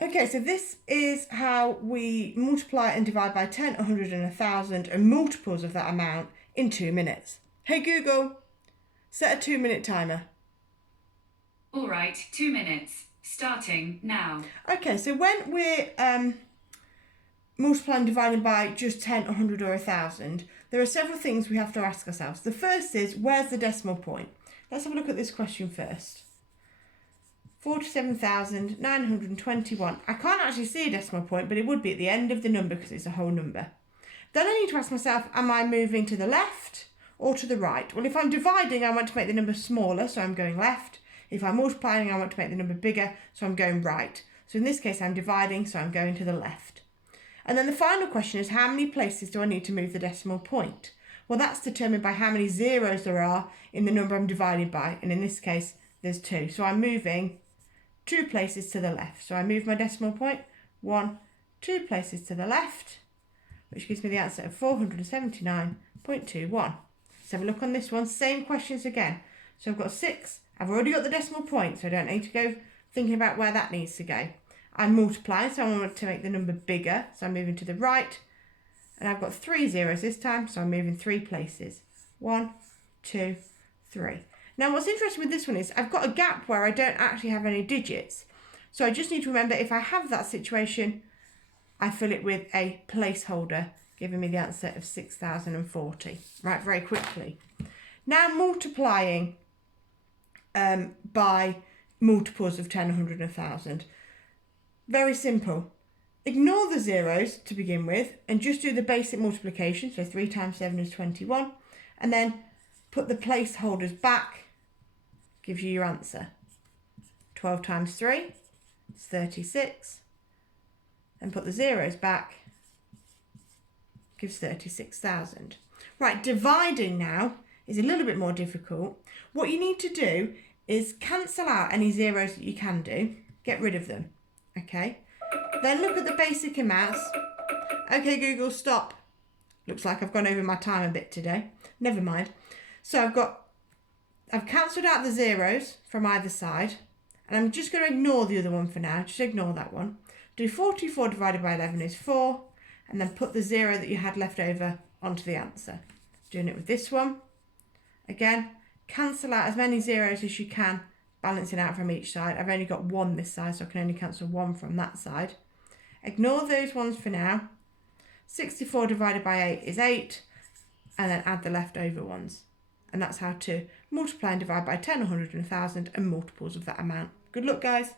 Okay, so this is how we multiply and divide by 10, 100 and 1,000 and multiples of that amount in 2 minutes. Hey Google, set a 2-minute timer. All right, 2 minutes, starting now. Okay, so when we're multiplying and dividing by just 10, 100 or 1,000, there are several things we have to ask ourselves. The first is, where's the decimal point? Let's have a look at this question first. 47,921. I can't actually see a decimal point, but it would be at the end of the number because it's a whole number. Then I need to ask myself, am I moving to the left or to the right? Well, if I'm dividing, I want to make the number smaller, so I'm going left. If I'm multiplying, I want to make the number bigger, so I'm going right. So in this case, I'm dividing, so I'm going to the left. And then the final question is, how many places do I need to move the decimal point? Well, that's determined by how many zeros there are in the number I'm dividing by. And in this case, there's 2. So I'm moving 2 places to the left. So I move my decimal point 2 places to the left, which gives me the answer of 479.21. Let's have a look on this one. Same questions again. So I've got 6. I've already got the decimal point, so I don't need to go thinking about where that needs to go. I'm multiplying, so I want to make the number bigger, so I'm moving to the right. And I've got 3 zeros this time, so I'm moving 3 places. 1, 2, 3. Now what's interesting with this one is I've got a gap where I don't actually have any digits. So I just need to remember, if I have that situation, I fill it with a placeholder, giving me the answer of 6,040. Right, very quickly. Now multiplying by multiples of 10, 100 and 1,000. Very simple. Ignore the zeros to begin with and just do the basic multiplication. So 3 times 7 is 21. And then put the placeholders back, gives you your answer. 12 times 3 is 36. And put the zeros back, gives 36,000. Right, dividing now is a little bit more difficult. What you need to do is cancel out any zeros that you can do. Get rid of them, okay? Then look at the basic amounts. Okay, Google, stop. Looks like I've gone over my time a bit today. Never mind. So I've cancelled out the zeros from either side, and I'm just going to ignore the other one for now. Just ignore that one. Do 44 divided by 11 is 4, and then put the 0 that you had left over onto the answer. Doing it with this one. Again, cancel out as many zeros as you can, balancing out from each side. I've only got 1 this side, so I can only cancel 1 from that side. Ignore those ones for now. 64 divided by 8 is 8, and then add the leftover ones. And that's how to multiply and divide by 10, 100 and 1,000 and multiples of that amount. Good luck, guys.